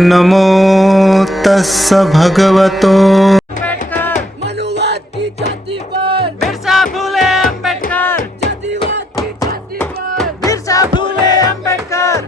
नमो तस्स भगवतो मनुवाद की छाती पर बिरसा फूले अंबेडकर, जातिवाद की छाती पर बिरसा फूले अंबेडकर,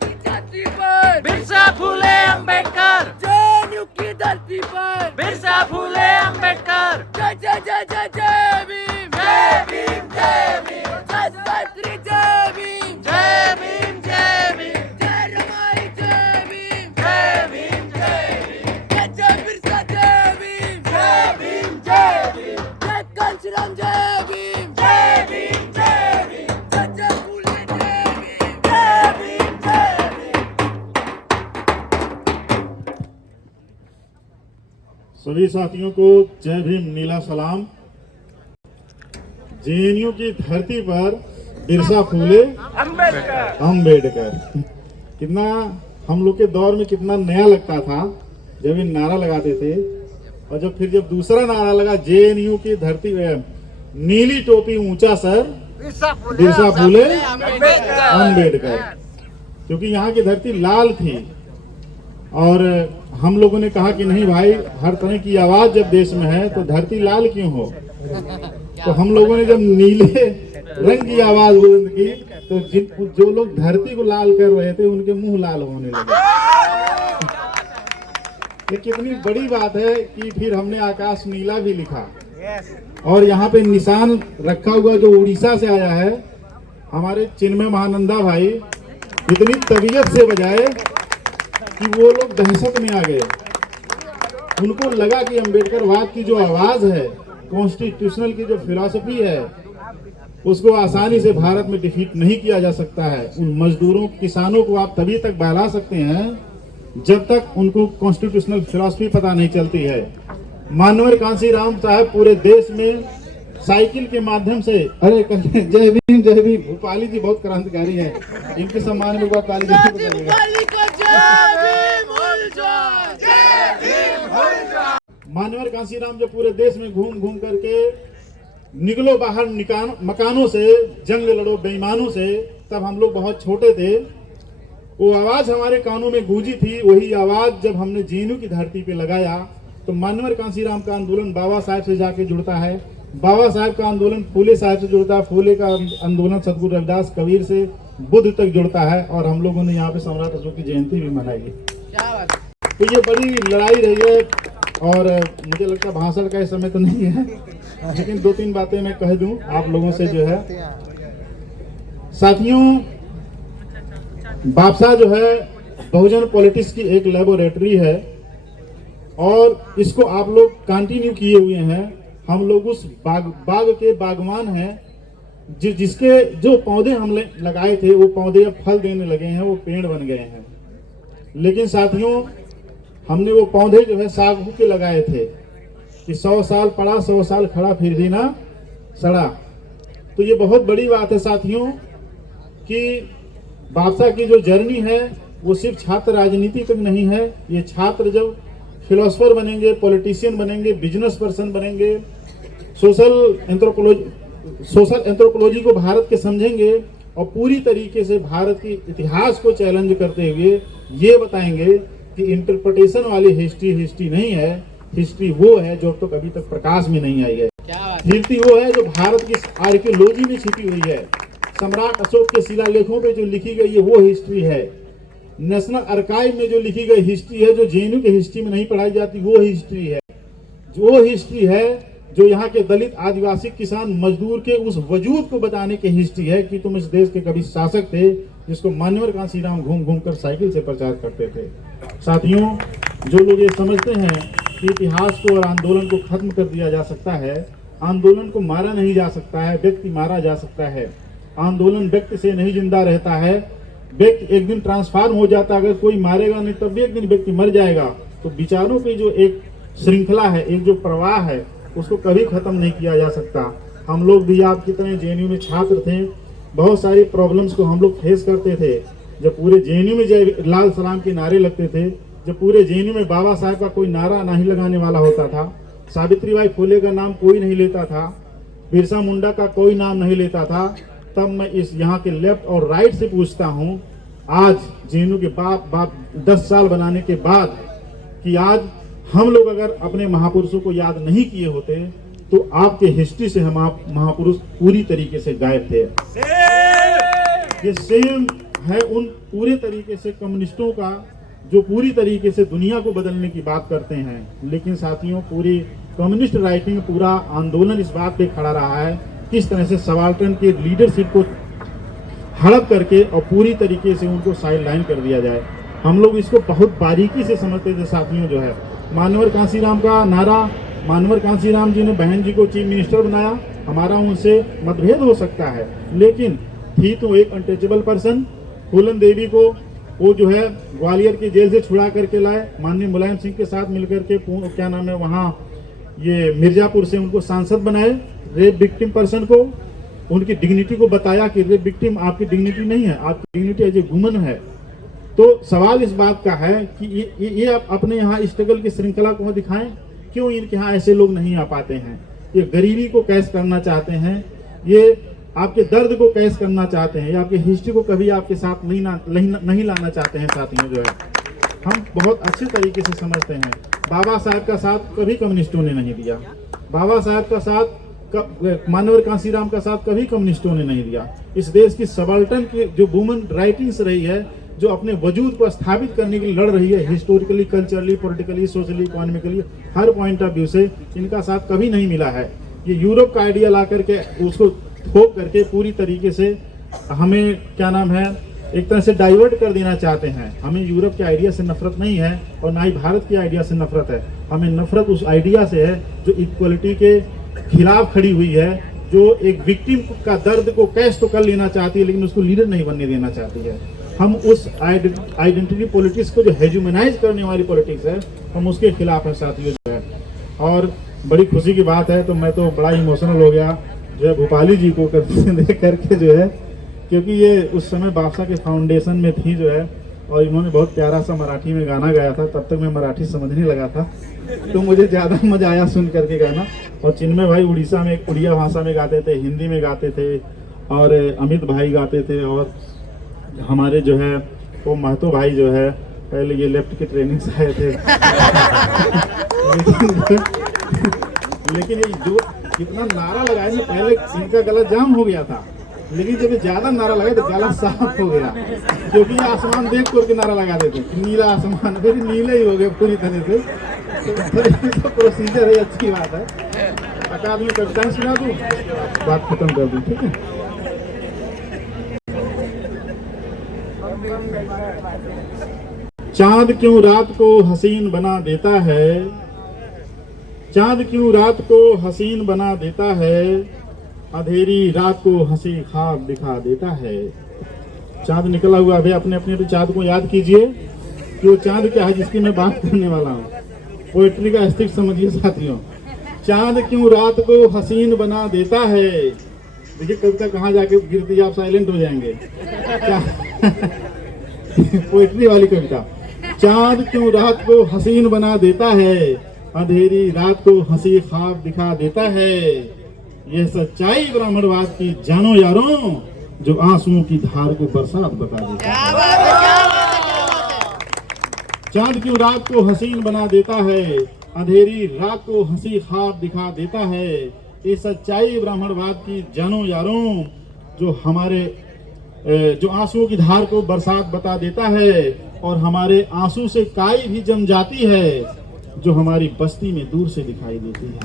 की छाती पर बिरसा फूले अंबेडकर, जेएनयू की धरती पर बिरसा फूले अंबेडकर। जय जय जय जय जय भीम जय भीम जय भीम शास्त्री जय भीम जय भीम जय भीम जय रमाई जय भीम जय भीम जय भीम जय जय बिरसा जय भीम जय भीम जय भीम जय कांशीराम जय भीम जय भीम जय भीम जय जय फूले जय भीम जय भीम जय भीम। सभी साथियों को जय भीम नीला सलाम। जेएनयू की धरती पर बिरसा फूले अंबेडकर कितना हम लोग के दौर में कितना नया लगता था जब ये नारा लगाते थे। और जब दूसरा नारा लगा जेएनयू की धरती पर नीली टोपी ऊंचा सर बिरसा फूले अंबेडकर, क्योंकि यहाँ की धरती लाल थी। और हम लोगों ने कहा कि नहीं भाई, हर तरह की आवाज जब देश में है तो धरती लाल क्यों हो। तो हम लोगों ने जब नीले रंग की आवाज बुलंद की तो जो लोग धरती को लाल कर रहे थे उनके मुंह लाल होने लगे। ये कितनी बड़ी बात है कि फिर हमने आकाश नीला भी लिखा। और यहाँ पे निशान रखा हुआ जो उड़ीसा से आया है, हमारे चिन्मय महानंदा भाई इतनी तबीयत से बजाए कि वो लोग दहशत में आ गए। उनको लगा कि अंबेडकरवाद की जो आवाज है, कॉन्स्टिट्यूशनल की जो फिलॉसफी है, उसको आसानी से भारत में डिफीट नहीं किया जा सकता है। उन मजदूरों किसानों को आप तभी तक बहला सकते हैं जब तक उनको कॉन्स्टिट्यूशनल फिलॉसफी पता नहीं चलती है। मानवर कांशीराम साहब पूरे देश में साइकिल के माध्यम से जय भीम जय भीम। भोपाली जी बहुत क्रांतिकारी है, इनके सम्मान में ताली बजाइएगा। मानवर कांशीराम जब पूरे देश में घूम घूम करके निकलो बाहर मकानों से, जंग लड़ो बेईमानों से, तब हम लोग बहुत छोटे थे। वो आवाज हमारे कानों में गूंजी थी। वही आवाज जब हमने जेएनयू की धरती पे लगाया तो मानवर कांशीराम का आंदोलन बाबा साहब से जाके जुड़ता है, बाबा साहब का आंदोलन फूले साहब से जुड़ता है, फूले का आंदोलन सतगुरु रविदास कबीर से बुद्ध तक जुड़ता है। और हम लोगों ने यहाँ पे सम्राट अशोक की जयंती भी मनाई। तो ये बड़ी लड़ाई रही है। और मुझे लगता है भाषण का इस समय तो नहीं है, लेकिन दो तीन बातें मैं कह दूं आप लोगों से। जो है साथियों, बापसा जो है बहुजन पॉलिटिक्स की एक लेबोरेटरी है और इसको आप लोग कंटिन्यू किए हुए हैं। हम लोग उस बाग के बागवान हैं जिसके जो पौधे हम लगाए थे वो पौधे अब फल देने लगे हैं, वो पेड़ बन गए हैं। लेकिन साथियों, हमने वो पौधे जो है सागू के लगाए थे कि 100 साल पड़ा 100 साल खड़ा फिर भी ना सड़ा। तो ये बहुत बड़ी बात है साथियों कि बापसा की जो जर्नी है वो सिर्फ छात्र राजनीति तक नहीं है। ये छात्र जब फिलोसफर बनेंगे, पॉलिटिशियन बनेंगे, बिजनेस पर्सन बनेंगे, सोशल एंथ्रोपोलॉजी को भारत के समझेंगे और पूरी तरीके से भारत के इतिहास को चैलेंज करते हुए ये बताएंगे कि इंटरप्रिटेशन वाली हिस्ट्री नहीं है। हिस्ट्री वो है जो तो कभी तक प्रकाश में नहीं आई है। हिस्ट्री वो है जो भारत की आर्कियोलॉजी में छिपी हुई है। सम्राट अशोक के शिलालेखों पे जो लिखी गई है वो हिस्ट्री है। नेशनल आर्काइव में जो लिखी गई हिस्ट्री है, जो जेएनयू की हिस्ट्री में नहीं पढ़ाई जाती, वो हिस्ट्री है। जो हिस्ट्री है जो यहाँ के दलित, आदिवासी, किसान, मजदूर के उस वजूद को बताने की हिस्ट्री है कि तुम इस देश के कभी शासक थे, जिसको मानवर कांशीराम घूम घूम कर साइकिल से प्रचार करते थे। साथियों, जो लोग ये समझते हैं कि इतिहास को और आंदोलन को खत्म कर दिया जा सकता है, आंदोलन को मारा नहीं जा सकता है, व्यक्ति मारा जा सकता है। आंदोलन व्यक्ति से नहीं जिंदा रहता है। व्यक्ति एक दिन ट्रांसफॉर्म हो जाता है, अगर कोई मारेगा नहीं तब भी एक दिन व्यक्ति मर जाएगा। तो विचारों की जो एक श्रृंखला है, एक जो प्रवाह है, उसको कभी खत्म नहीं किया जा सकता। हम लोग भी आप कितने जेएनयू में छात्र थे, बहुत सारी प्रॉब्लम्स को हम लोग फेस करते थे। जब पूरे जेएनयू में जय लाल सलाम के नारे लगते थे, जब पूरे जेएनयू में बाबा साहब का कोई नारा नहीं लगाने वाला होता था, सावित्रीबाई फुले का नाम कोई नहीं लेता था, बिरसा मुंडा का कोई नाम नहीं लेता था, तब मैं इस यहाँ के लेफ्ट और राइट से पूछता हूँ आज जेएनयू के बाप 10 साल बनाने के बाद कि आज हम लोग अगर अपने महापुरुषों को याद नहीं किए होते तो आपके हिस्ट्री से हम आप महापुरुष पूरी तरीके से गायब थे। ये सेम है उन पूरे तरीके से कम्युनिस्टों का जो पूरी तरीके से दुनिया को बदलने की बात करते हैं। लेकिन साथियों, पूरी कम्युनिस्ट राइटिंग, पूरा आंदोलन इस बात पे खड़ा रहा है किस तरह से सबाल्टर्न के लीडरशिप को हड़प करके और पूरी तरीके से उनको साइड लाइन कर दिया जाए। हम लोग इसको बहुत बारीकी से समझते थे साथियों। जो है मानवर कांसीराम का नारा, मानवर कांसीराम जी ने बहन जी को चीफ मिनिस्टर बनाया, हमारा उनसे मतभेद हो सकता है, लेकिन थी तो एक अनटचेबल पर्सन। फूलन देवी को वो जो है ग्वालियर की जेल से छुड़ा करके लाए, माननीय मुलायम सिंह के साथ मिलकर के क्या नाम है वहाँ ये मिर्जापुर से उनको सांसद बनाए। रेप विक्टिम पर्सन को उनकी डिग्निटी को बताया कि रेप विक्टिम आपकी डिग्निटी नहीं है, आपकी डिग्निटी एज ए वुमन है। तो सवाल इस बात का है कि ये आप अपने यहाँ स्ट्रगल की श्रृंखला को दिखाएं, क्यों इनके यहाँ ऐसे लोग नहीं आ पाते हैं? ये गरीबी को कैश करना चाहते हैं, ये आपके दर्द को कैश करना चाहते हैं, ये आपकी हिस्ट्री को कभी आपके साथ नहीं लाना चाहते हैं। साथियों, जो है हम बहुत अच्छे तरीके से समझते हैं, बाबा साहब का साथ कभी कम्युनिस्टों ने नहीं दिया, बाबा साहब का साथ मानवर कांसीराम का साथ कभी कम्युनिस्टों ने नहीं दिया। इस देश की सबाल्टर्न की जो वुमन राइटिंग्स रही है, जो अपने वजूद को स्थापित करने के लिए लड़ रही है, historically, culturally, politically, socially, economically, her point of view से इनका साथ कभी नहीं मिला है। ये यूरोप का आइडिया ला करके उसको थोप करके पूरी तरीके से हमें क्या नाम है एक तरह से डाइवर्ट कर देना चाहते हैं। हमें यूरोप के आइडिया से नफरत नहीं है और ना ही भारत के आइडिया से नफरत है। हमें नफरत उस आइडिया से है जो इक्वलिटी के खिलाफ खड़ी हुई है, जो एक विक्टिम का दर्द को कैश तो कर लेना चाहती है लेकिन उसको लीडर नहीं बनने देना चाहती है। हम उस आइडेंटिटी पॉलिटिक्स को जो हेजुमनाइज करने वाली पॉलिटिक्स है, हम उसके खिलाफ है साथियों। जो है और बड़ी खुशी की बात है, तो मैं तो बड़ा इमोशनल हो गया जो है भोपाली जी को देख करके जो है, क्योंकि ये उस समय बादशाह के फाउंडेशन में थी जो है, और इन्होंने बहुत प्यारा सा मराठी में गाना गाया था। तब तक मैं मराठी समझने लगा था, तो मुझे ज़्यादा मजा आया सुन करके गाना। और चिन्मय भाई उड़ीसा में उड़िया भाषा में गाते थे, हिंदी में गाते थे, और अमित भाई गाते थे, और हमारे जो है वो महतो भाई जो है पहले ये लेफ्ट की ट्रेनिंग से आए थे। लेकिन ये जो इतना नारा लगाए ना, पहले इनका गला जाम हो गया था, लेकिन जब ज्यादा नारा लगाए तो गला साफ हो गया, क्योंकि ये आसमान देख करके नारा लगा देते, नीला आसमान, फिर नीले ही हो गए पूरी तरह से। तो प्रोसीजर है, अच्छी बात है। अकादमी कविताएं सुना दूं, बात खत्म कर दूं, ठीक है? चांद क्यों रात को हसीन बना देता है, चांद क्यों रात को हसीन बना देता है, अंधेरी रात को हंसी ख्वाब दिखा देता है। चांद निकला हुआ है, अपने अपने चांद को याद कीजिए कि वो चांद क्या है जिसकी मैं बात करने वाला हूँ। पोएट्री का अस्तित्व समझिए साथियों। चांद क्यों रात को हसीन बना देता है। देखिए कविता कहाँ जाके गिरती, आप साइलेंट हो जाएंगे। पोएट्री वाली कविता। चांद क्यों रात को हसीन बना देता है, अंधेरी रात को हंसी ख्वाब दिखा देता है। यह सच्चाई ब्राह्मणवाद की जानो यारों, जो आंसुओं की धार को बरसात बता देता है। चांद क्यों रात को हसीन बना देता है, अंधेरी रात को हंसी ख्वाब दिखा देता है। ये सच्चाई ब्राह्मणवाद की जानो यारों, जो हमारे जो आंसुओं की धार को बरसात बता देता है, और हमारे आंसू से काई भी जम जाती है, जो हमारी बस्ती में दूर से दिखाई देती है।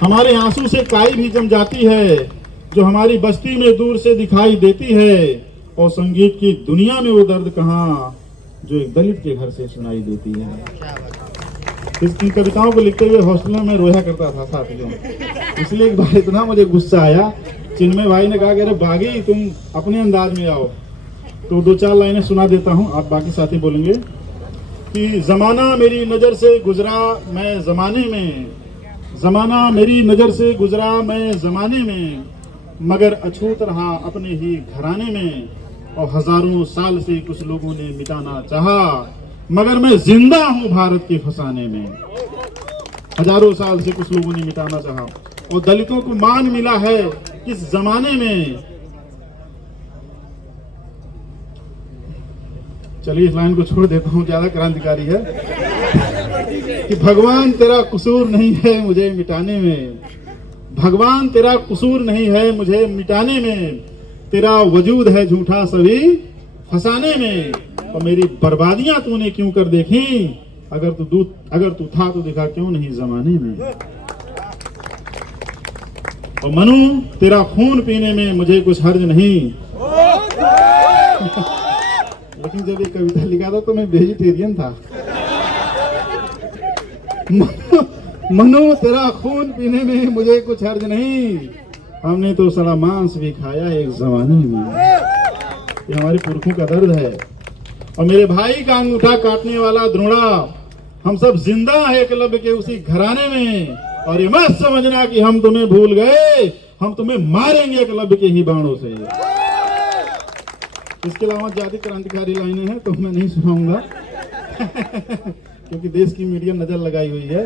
हमारे आंसू से काई भी जम जाती है, जो हमारी बस्ती में दूर से दिखाई देती है। और संगीत की दुनिया में वो दर्द कहाँ, जो एक दलित के घर से सुनाई देती है। इन कविताओं को लिखते हुए हॉस्टल में रोया करता था साथियों। इसलिए एक बार इतना मुझे गुस्सा आया, चिन्मय भाई ने कहा कि अरे बागी तुम अपने अंदाज में आओ, तो 2-4 लाइनें सुना देता हूँ, आप बाकी साथी बोलेंगे कि जमाना मेरी नज़र से गुजरा मैं जमाने में, जमाना मेरी नज़र से गुजरा मैं जमाने में, मगर अछूत रहा अपने ही घराने में। और हजारों साल से कुछ लोगों ने मिटाना चाहा, मगर मैं जिंदा हूँ भारत के फसाने में। हजारों साल से कुछ लोगों ने मिटाना चाहा, और दलितों को मान मिला है किस जमाने में। चलिए इस लाइन को छोड़ देता हूँ, ज्यादा क्रांतिकारी है कि भगवान तेरा कसूर नहीं है मुझे मिटाने में, भगवान तेरा कसूर नहीं है मुझे मिटाने में, तेरा वजूद है झूठा सभी फसाने में, और मेरी बर्बादियां तूने क्यों कर देखी, अगर तू था तो दिखा क्यों नहीं जमाने में। और मनु तेरा खून पीने में मुझे कुछ हर्ज नहीं। लेकिन जब ये कविता लिखा था तो मैं वेजिटेरियन था। मनु तेरा खून पीने में मुझे कुछ हर्ज नहीं, हमने तो सड़ा मांस भी खाया एक जमाने में। ये हमारे पुरखों का दर्द है। और मेरे भाई का अंगूठा काटने वाला द्रोणा, हम सब जिंदा है एकलव्य के उसी घराने में, और ये मत समझना कि हम तुम्हें भूल गए, हम तुम्हें मारेंगे एकलव्य के ही बाणों से। इसके अलावा ज्यादा क्रांतिकारी लाइनें हैं तो मैं नहीं सुनाऊंगा क्योंकि देश की मीडिया नजर लगाई हुई है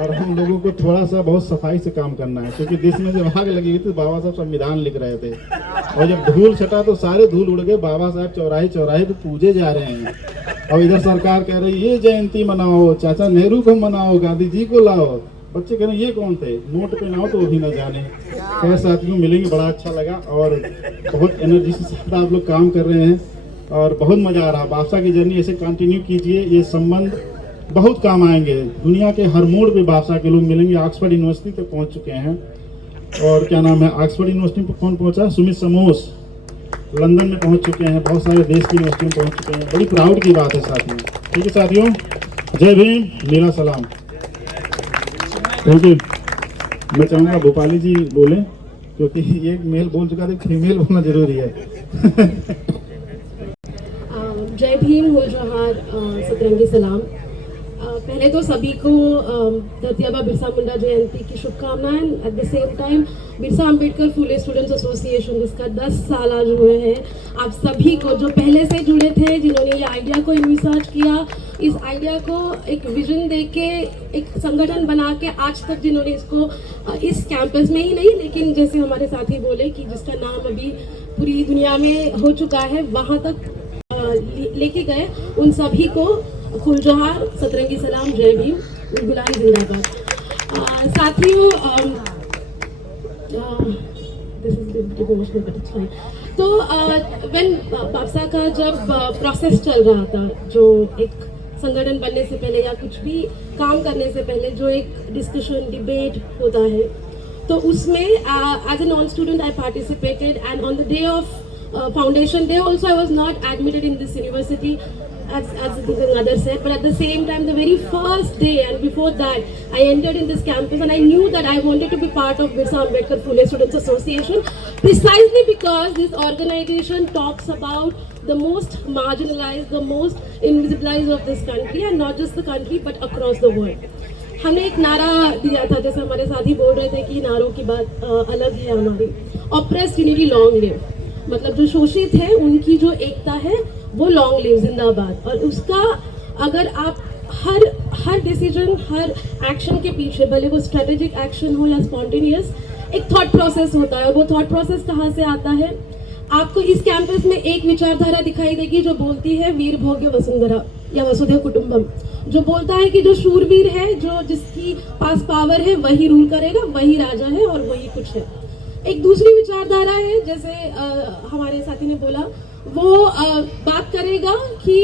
और हम लोगों को थोड़ा सा बहुत सफाई से काम करना है, क्योंकि देश में जब आग लगी हुई थी बाबा साहब संविधान लिख रहे थे और जब धूल छटा तो सारे धूल उड़ गए, बाबा साहब चौराहे चौराहे पे पूजे जा रहे हैं। और इधर सरकार कह रही ये जयंती मनाओ, चाचा नेहरू को मनाओ, गांधी जी को लाओ। बच्चे कह रहे ये कौन थे, नोट पे ना हो तो वो भी ना जाने। खैर साथियों, मिलेंगे, बड़ा अच्छा लगा और बहुत एनर्जी से साथ आप लोग काम कर रहे हैं और बहुत मजा आ रहा। बादशाह की जर्नी ऐसे कंटिन्यू कीजिए, ये संबंध बहुत काम आएंगे। दुनिया के हर मोड़ पे बादशाह के लोग मिलेंगे। ऑक्सफोर्ड यूनिवर्सिटी तक पहुंच चुके हैं और क्या नाम है, ऑक्सफोर्ड यूनिवर्सिटी पे कौन पहुंचा, सुमित समोस लंदन में पहुंच चुके हैं, बहुत सारे देश की यूनिवर्सिटी में पहुंच चुके हैं। बड़ी प्राउड की बात है साथियों। ठीक है साथियों, जय भीम, मेरा सलाम। ओके, मैं चाहूँगा भोपाली जी बोले, क्योंकि एक मेल बोल चुका था, फीमेल बोलना जरूरी है। जय भीम, होल जोहार, सतरंगी सलाम। पहले तो सभी को धरती आबा बिरसा मुंडा जयंती की शुभकामनाएं। At the same time Birsa Ambedkar Phule students association, जिसका 10 साल आज हुए हैं, आप सभी को जो पहले से जुड़े थे, जिन्होंने ये आइडिया को इन्विसार्ज किया, इस आइडिया को एक विजन देके एक संगठन बना के आज तक जिन्होंने इसको इस कैंपस में ही नहीं, लेकिन जैसे हमारे साथी बोले कि जिसका नाम अभी पूरी दुनिया में हो चुका है, वहाँ तक लेके गए, उन सभी को फुल जोहार, सतरंगी सलाम, जय भीम, गुलाम जिंदाबाद। साथियों, तो व्हेन बादशाह का जब प्रोसेस चल रहा था, जो एक संगठन बनने से पहले या कुछ भी काम करने से पहले जो एक डिस्कशन डिबेट होता है, तो उसमें as a non student I participated and on the day of foundation day also I was not admitted in this university as another said, but at the same time the very first day and before that I entered in this campus and I knew that I wanted to be part of Birsa Ambedkar Phule Students Association, precisely because this organization talks about the most marginalized, the most invisibilized of this country, and not just the country but across the world. हमने एक नारा दिया था, जैसे हमारे साथी बोल रहे थे कि नारों की बात अलग है हमारी। ऑप्रेस्ड यूनिटी लॉन्ग लिव, मतलब जो शोषित है उनकी जो एकता है वो लॉन्ग लिव, जिंदाबाद। और उसका अगर आप हर डिसीजन, हर एक्शन के पीछे, भले वो स्ट्रेटेजिक एक्शन हो या स्पॉन्टेनियस, एक थॉट प्रोसेस होता है। वो थॉट प्रोसेस कहाँ से आता है? आपको इस कैंपस में एक विचारधारा दिखाई देगी जो बोलती है वीर भोग्य वसुंधरा या वसुधैव कुटुंबम, जो बोलता है कि जो शूरवीर है, जो जिसकी पास पावर है, वही रूल करेगा, वही राजा है और वही कुछ है। एक दूसरी विचारधारा है, जैसे हमारे साथी ने बोला, वो बात करेगा कि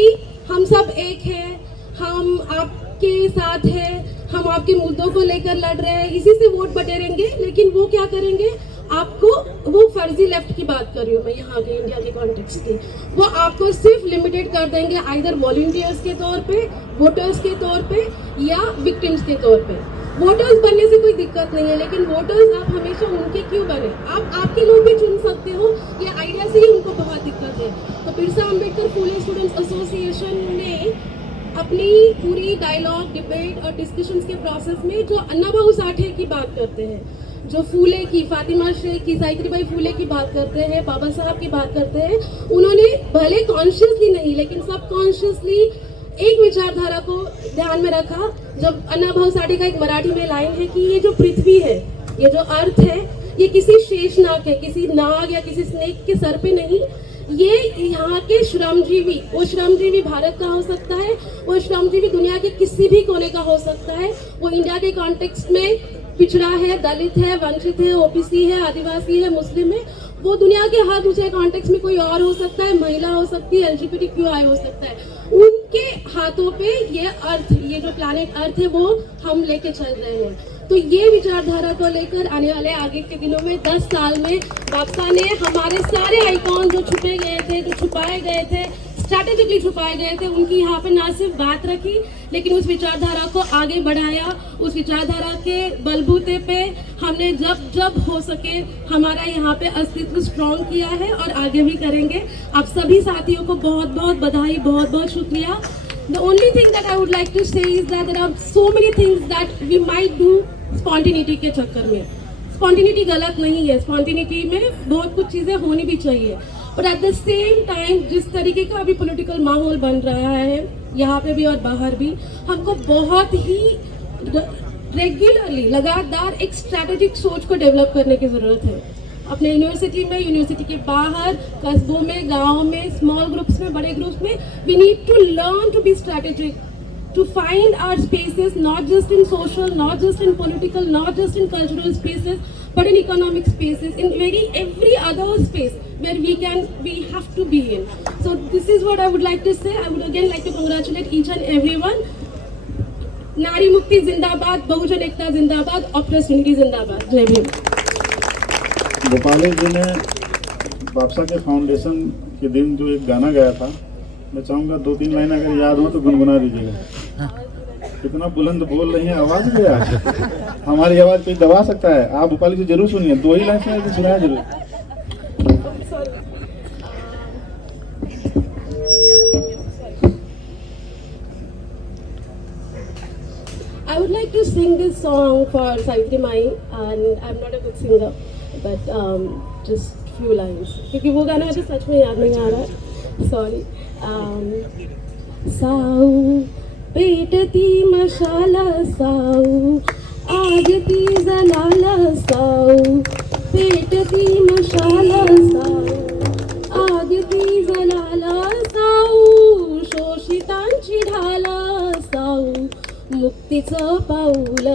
हम सब एक हैं, हम आपके साथ हैं, हम आपके मुद्दों को लेकर लड़ रहे हैं, इसी से वोट बटेरेंगे। लेकिन वो क्या करेंगे, आपको, वो फर्जी लेफ्ट की बात कर रही हूँ मैं यहाँ के इंडिया के कॉन्टेक्स्ट की, वो आपको सिर्फ लिमिटेड कर देंगे आइदर वॉलंटियर्स के तौर पे, वोटर्स के तौर पे या विक्टिम्स के तौर पे। वोटर्स बनने से कोई दिक्कत नहीं है, लेकिन वोटर्स आप हमेशा उनके क्यों बने? आप आपके लोग भी चुन सकते हो, ये आइडिया से ही उनको बहुत दिक्कत है। तो बिरसा अंबेडकर फुले स्टूडेंट्स एसोसिएशन ने अपनी पूरी डायलॉग, डिबेट और डिस्कशंस के प्रोसेस में जो अन्ना भाऊ साठे की बात करते हैं, जो फूले की, फातिमा शेख की, सावित्रीबाई फूले की बात करते हैं, बाबा साहब की बात करते हैं, उन्होंने भले कॉन्शियसली नहीं लेकिन सबकॉन्शियसली एक विचारधारा को ध्यान में रखा। जब अन्ना भाऊ साठे का एक मराठी में लाइन है कि ये जो पृथ्वी है, ये जो अर्थ है, ये किसी शेषनाग है, किसी नाग या किसी स्नेक के सर पे नहीं, ये यहाँ के श्रमजीवी, वो श्रमजीवी भारत का हो सकता है, वो श्रमजीवी दुनिया के किसी भी कोने का हो सकता है, वो इंडिया के कॉन्टेक्स्ट में पिछड़ा है, दलित है, वंचित है, ओबीसी है, आदिवासी है, मुस्लिम है, वो दुनिया के हर दूसरे कॉन्टेक्स्ट में कोई और हो सकता है, महिला हो सकती है, LGBTQI हो सकता है। उनके हाथों पे ये अर्थ, ये जो प्लैनेट अर्थ है वो हम लेके चल रहे हैं। तो ये विचारधारा को लेकर आने वाले आगे के दिनों में 10 साल में बापसा ने हमारे सारे आइकॉन जो छुपे गए थे, जो छुपाए गए थे, स्ट्रैटेजिकली छुपाए गए थे, उनकी यहाँ पे ना सिर्फ बात रखी लेकिन उस विचारधारा को आगे बढ़ाया। उस विचारधारा के बलबूते पे हमने जब जब हो सके हमारा यहाँ पे अस्तित्व स्ट्रॉन्ग किया है और आगे भी करेंगे। आप सभी साथियों को बहुत बहुत बधाई, बहुत बहुत शुक्रिया। The only thing that I would like to say is that there are so many things that we might do spontaneity के चक्कर में। Spontaneity गलत नहीं है, spontaneity में बहुत कुछ चीज़ें होनी भी चाहिए, but at the same time जिस तरीके का अभी पॉलिटिकल माहौल बन रहा है यहाँ पे भी और बाहर भी, हमको बहुत ही रेगुलरली लगातार एक स्ट्रैटेजिक सोच को डेवलप करने की ज़रूरत है। अपने यूनिवर्सिटी में, यूनिवर्सिटी के बाहर, कस्बों में, गाँव में, स्मॉल ग्रुप्स में, बड़े ग्रुप्स में, we need to learn to be strategic, to find our spaces, not just in social, not just in political, not just in cultural spaces, but in economic spaces, in every other space where we have to be in. So this is what I would like to say. I would again like to congratulate each and everyone. Nari Mukti Zindabad, Bahujan Ekta Zindabad, Oppressed Unity Zindabad. Jai Bhim. Bhopali ji ने बापसा के foundation के दिन जो एक गाना गाया था, मैं चाहूँगा 2-3 लाइन अगर याद हो तो गुनगुना दीजिएगा। कितना बुलंद बोल रही है, आवाज़ गया हमारी आवाज़ कोई दबा सकता है? आप भोपाली से जरूर सुनिए, 2 ही लाइन से सुनाया जरूर। I would like to sing this song for Savitri Mai, and I'm not a good singer, but just few lines, क्योंकि वो गाना मुझे सच में याद नहीं आ रहा है, सॉरी। साऊ पेटती मशाला साऊ, आग ती जलाला साऊ, पेटती मशाला साऊ, आग ती जलाला साऊ, शोषितांची ढाला साऊ, मुक्तीचं पाऊल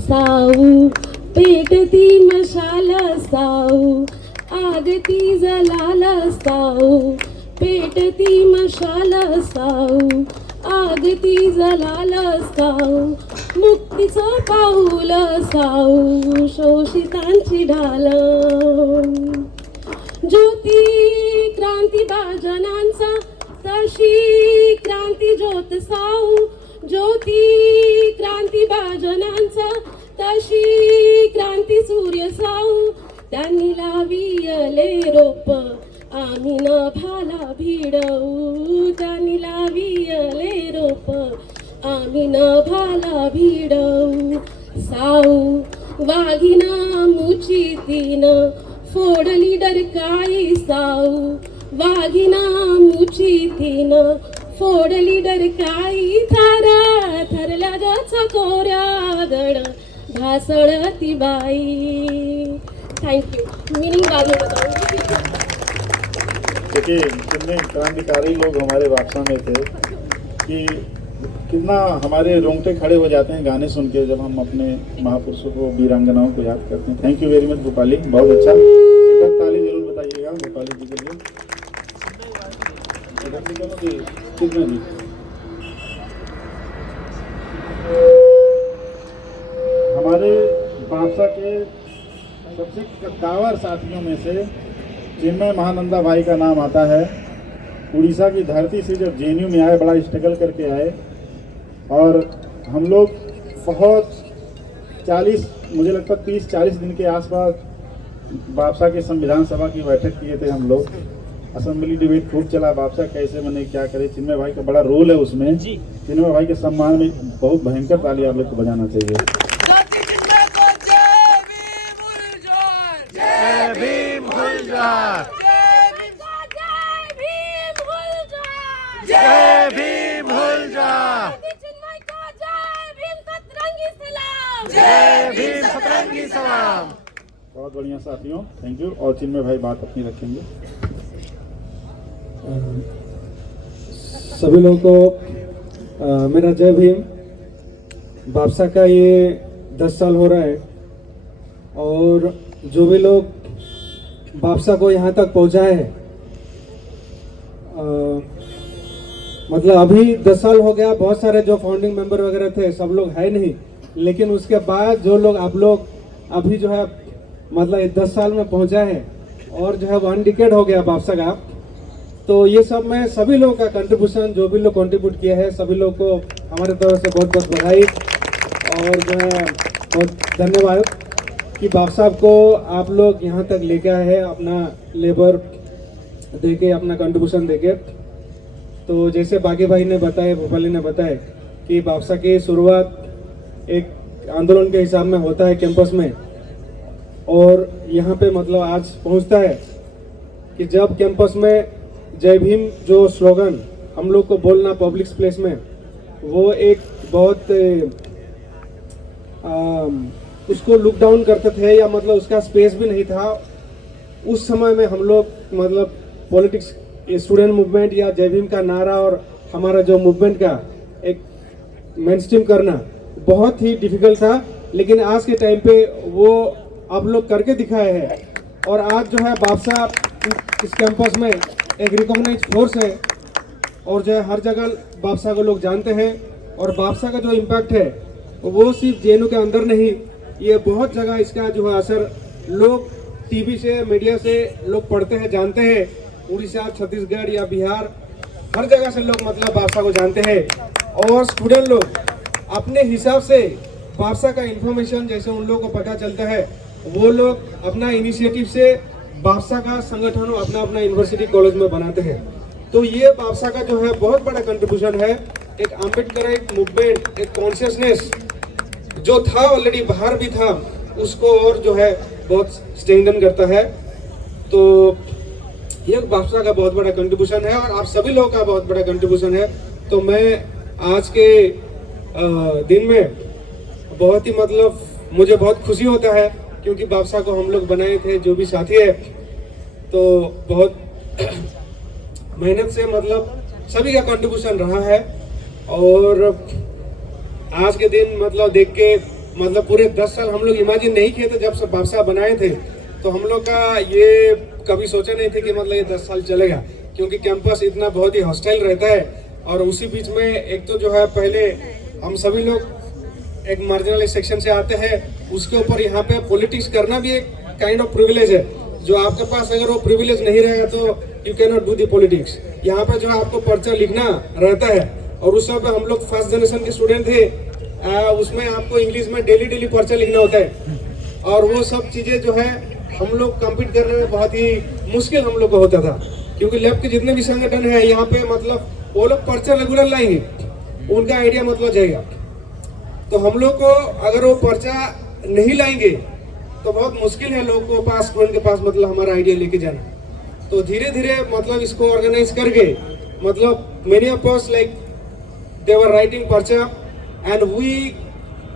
साऊ, पेटती मशाला साऊ, आग ती जलाला साऊ, पेटती मशाला साऊ, आग ती जलाला साऊ, मुक्तीचं पाऊल साऊ, शोषितांची ढाल, ज्योती क्रांती बाजनांचा, तशी क्रांती ज्योत साऊ, ज्योती क्रांती बाजनांचा, तशी क्रांती सूर्य साऊ, त्यांनी लावियले रोप, आम्ही न भाला भिडवू, त्यांनी लावियले रोप, आम्ही न भाला भिडवू, साऊ वाघिना मुचितीन फोडली डरकाळी साऊ, वाघिना मुचितीन फोडली डरकाळी, थारा थरल्या गचा कोऱ्यागड भासळती बाई। Thank you. मीनिंग बाद में बताऊंगी। देखिए कितने क्रांतिकारी लोग हमारे बापसा में थे कि कितना हमारे रोंगटे खड़े हो जाते हैं गाने सुन के जब हम अपने महापुरुषों को, वीरांगनाओं को याद करते हैं। Thank you very much Bhopali, बहुत अच्छा। एक बार ताली जरूर बताइएगा भोपाली जी के लिए। कितना जी हमारे बापसा के सबसे कद्दावर साथियों में से चिन्मय महानंदा भाई का नाम आता है। उड़ीसा की धरती से जब जेएनयू में आए, बड़ा स्ट्रगल करके आए, और हम लोग बहुत 40, मुझे लगता 30-40 दिन के आसपास बापसा के संविधान सभा की बैठक किए थे हम लोग। असेंबली डिबेट खूब चला, बापसा कैसे बने, क्या करे। चिन्मय भाई का बड़ा रोल है उसमें। चिन्मय भाई के सम्मान में बहुत भयंकर ताली आप लोग को बजाना चाहिए। जय भीम गुलजार, जय भीम गुलजार, जय भीम सतरंगी सलाम। बहुत बढ़िया साथियों, थैंक यू। और चिन्मय भाई बात अपनी रखेंगे। सभी लोगों को मेरा जय भीम। बापसा का ये 10 साल हो रहा है और जो भी लोग बापसा को यहाँ तक पहुँचाए हैं, मतलब अभी 10 साल हो गया, बहुत सारे जो फाउंडिंग मेंबर वगैरह थे सब लोग है नहीं, लेकिन उसके बाद जो लोग आप लोग अभी जो है मतलब ये 10 साल में पहुँचाए हैं और जो है 1 डिकेड हो गया बापसा का, तो ये सब में सभी लोगों का कंट्रीब्यूशन, जो भी लोग कंट्रीब्यूट किया है सभी लोग को हमारे तरफ से बहुत बहुत बधाई और जो है बहुत धन्यवाद कि बापसा को आप लोग यहाँ तक लेके आए हैं अपना लेबर देके, अपना कंट्रीब्यूशन देके। तो जैसे बागी भाई ने बताया, भोपाली ने बताया कि बापसा की शुरुआत एक आंदोलन के हिसाब में होता है कैंपस में, और यहाँ पे मतलब आज पहुँचता है कि जब कैंपस में जय भीम जो स्लोगन हम लोग को बोलना पब्लिक प्लेस में, वो एक बहुत उसको लुक डाउन करते थे या मतलब उसका स्पेस भी नहीं था। उस समय में हम लोग मतलब पॉलिटिक्स, स्टूडेंट मूवमेंट या जय भीम का नारा और हमारा जो मूवमेंट का एक मेनस्ट्रीम करना बहुत ही डिफिकल्ट था, लेकिन आज के टाइम पे वो आप लोग करके दिखाए हैं। और आज जो है बापसा इस कैंपस में एक रिकॉग्नाइज फोर्स है और जो है हर जगह बापसा को लोग जानते हैं। और बापसा का जो इम्पैक्ट है वो सिर्फ जेएनयू के अंदर नहीं, ये बहुत जगह इसका जो है असर लोग टीवी से, मीडिया से लोग पढ़ते हैं, जानते हैं। उड़ीसा, छत्तीसगढ़ या बिहार, हर जगह से लोग मतलब बापसा को जानते हैं। और स्टूडेंट लोग अपने हिसाब से बापसा का इंफॉर्मेशन जैसे उन लोगों को पता चलता है, वो लोग अपना इनिशिएटिव से बापसा का संगठन अपना अपना यूनिवर्सिटी कॉलेज में बनाते हैं। तो ये बापसा का जो है बहुत बड़ा कंट्रीब्यूशन है। एक अम्बेडकर एक मूवमेंट, एक कॉन्शियसनेस जो था ऑलरेडी बाहर भी था, उसको और जो है बहुत स्ट्रेंथन करता है। तो ये बापसा का बहुत बड़ा कंट्रीब्यूशन है और आप सभी लोगों का बहुत बड़ा कंट्रीब्यूशन है। तो मैं आज के दिन में बहुत ही मतलब मुझे बहुत खुशी होता है क्योंकि बापसा को हम लोग बनाए थे, जो भी साथी है तो बहुत मेहनत से मतलब सभी का कंट्रीब्यूशन रहा है। और आज के दिन मतलब देख के मतलब पूरे 10 साल हम लोग इमेजिन नहीं किए थे, जब से बापसा बनाए थे तो हम लोग का ये कभी सोचा नहीं थे कि मतलब ये 10 साल चलेगा, क्योंकि कैंपस इतना बहुत ही हॉस्टाइल रहता है। और उसी बीच में एक तो जो है पहले हम सभी लोग एक मार्जिनलाइज सेक्शन से आते हैं, उसके ऊपर यहाँ पे पॉलिटिक्स करना भी एक काइंड ऑफ प्रिविलेज है, जो आपके पास अगर वो प्रिविलेज नहीं रहेगा तो you can not do the politics. यहाँ पे जो है आपको पर्चा लिखना रहता है और उस समय हम लोग फर्स्ट जनरेशन के स्टूडेंट थे, उसमें आपको इंग्लिश में डेली पर्चा लिखना होता है और वो सब चीज़ें जो है हम लोग कम्पीट करने में बहुत ही मुश्किल हम लोग को होता था, क्योंकि लैब के जितने भी संगठन है यहाँ पे मतलब वो लोग पर्चा रेगुलर लाएंगे, उनका आइडिया मतलब जाएगा। तो हम लोग को अगर वो पर्चा नहीं लाएंगे तो बहुत मुश्किल है लोगों को पास, स्टूडेंट के पास मतलब हमारा आइडिया लेके जाना। तो धीरे धीरे मतलब इसको ऑर्गेनाइज करके मतलब many of us like they were writing पर्चा and we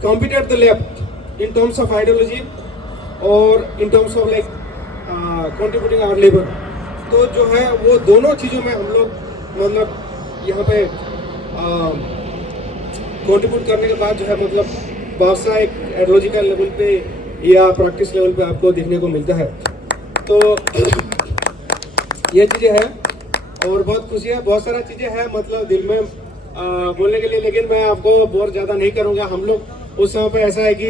competed the left in terms of ideology और in terms of like contributing our labor। तो जो है वो दोनों चीज़ों में हम लोग मतलब यहाँ पे कंट्रीब्यूट करने के बाद जो है मतलब बापसा एक आइडियोलॉजिकल लेवल पे या प्रैक्टिस लेवल पे आपको देखने को मिलता है। तो ये चीज़ें हैं और बहुत खुशी है, बहुत सारा चीज़ें हैं मतलब दिल में बोलने के लिए, लेकिन मैं आपको बोर ज़्यादा नहीं करूँगा। हम लोग उस समय पे ऐसा है कि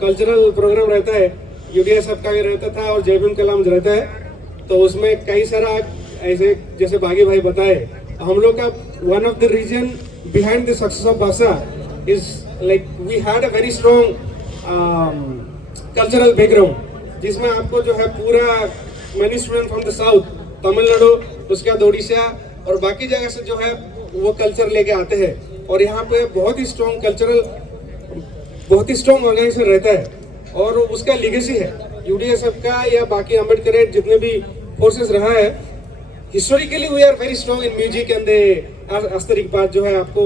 कल्चरल प्रोग्राम रहता है, यूडीएस का भी रहता था और जय भीम कलाम रहता है, तो उसमें कई सारा ऐसे जैसे बागी भाई बताए, हम लोग का one of the reason behind the success of Basa is like we had a very strong cultural background, जिसमें आपको जो है पूरा many students from the south, Tamil Nadu, उसके बाद उड़ीसा और बाकी जगह से जो है वो कल्चर लेके आते हैं और यहाँ पे बहुत ही स्ट्रॉन्ग कल्चरल, बहुत ही स्ट्रॉन्ग ऑर्गेनाइजेशन रहता है और उसका लीगेसी है यूडीएसएफ का या बाकी अम्बेडकर जितने भी फोर्सेस रहा है। Historically we are very strong in music and आस्तरिक पार्ट जो है आपको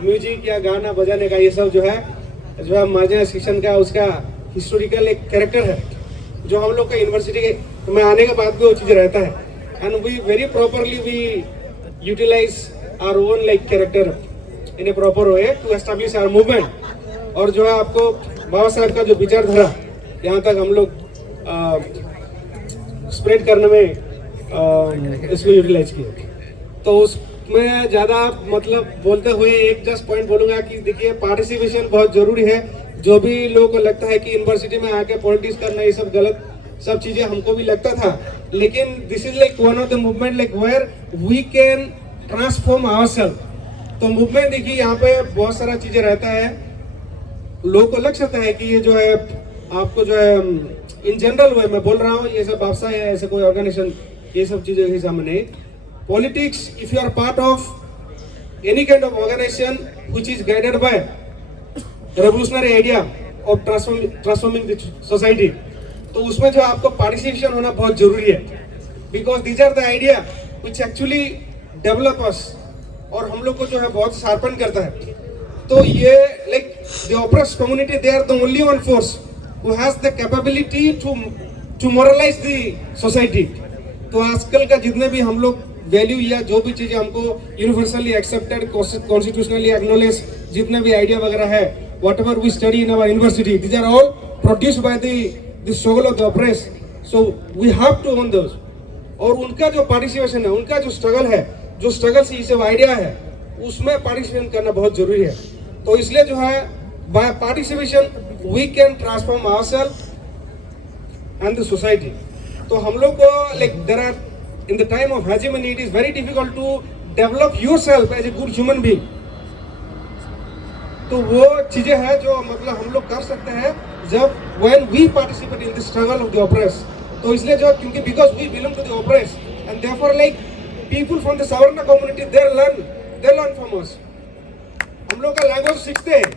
म्यूजिक या गाना बजाने का ये सब जो है मार्जिनल सेक्शन का उसका हिस्टोरिकल एक कैरेक्टर है। जो हम लोग का यूनिवर्सिटी में आने के बाद भी वो चीज़ रहता है, and we very properly we utilize our own like character in a proper way to establish our movement. और जो है आपको बाबा साहब का जो विचारधारा यहाँ तक हम लोग स्प्रेड करने में इसको यूटिलाइज किए। तो उसमें ज़्यादा मतलब बोलते हुए एक जस्ट पॉइंट बोलूँगा कि देखिए पार्टिसिपेशन बहुत ज़रूरी है। जो भी लोगों को लगता है कि यूनिवर्सिटी में आके पॉलिटिक्स करना ये सब गलत सब चीज़ें हमको भी लगता था, लेकिन this is like one of the movement like where we can transform ourself. तो मूवमेंट देखिए यहाँ पे बहुत सारा चीज़ें रहता है, लोगों को लग सकता है कि ये जो है आपको जो है इन जनरल वे मैं बोल रहा हूँ, ये सब व्यवसाय है, ऐसे कोई ऑर्गेनाइजेशन ये सब चीज़ें के सामने नहीं। Politics if you are part of any kind of organization which is guided by revolutionary idea of transforming the society, तो उसमें जो आपको पार्टिसिपेशन होना बहुत जरूरी है, because these are the idea which actually develop us, और हम लोग को जो है बहुत शार्पन करता है। तो ये like the oppressed community they are the only one force who has the capability to moralize the society. तो आजकल का जितने भी हम लोग वैल्यू या जो भी चीजें हमको यूनिवर्सली एक्सेप्टेड कॉन्स्टिट्यूशनली एक्नॉलेज जितने भी आइडिया वगैरह है, whatever we study in our university, these are all produced by the struggle of the oppressed, so we have to own those। और उनका जो पार्टिसिपेशन है, उनका जो स्ट्रगल है, जो स्ट्रगल से ये सब आइडिया है, उसमें पार्टिसिपेशन करना बहुत जरूरी है। तो इसलिए जो है by participation we can transform ourself and the society. तो हम लोग को like there are in the time of hegemony it is very difficult to develop yourself as a good human being. तो वो चीजें हैं जो मतलब हम लोग कर सकते हैं जब when we participate in the struggle of the oppressed। तो इसलिए जो क्योंकि because we belong to the oppressed and therefore like people from the Savarna community they learn from us। हम लोग का लैंग्वेज सीखते हैं,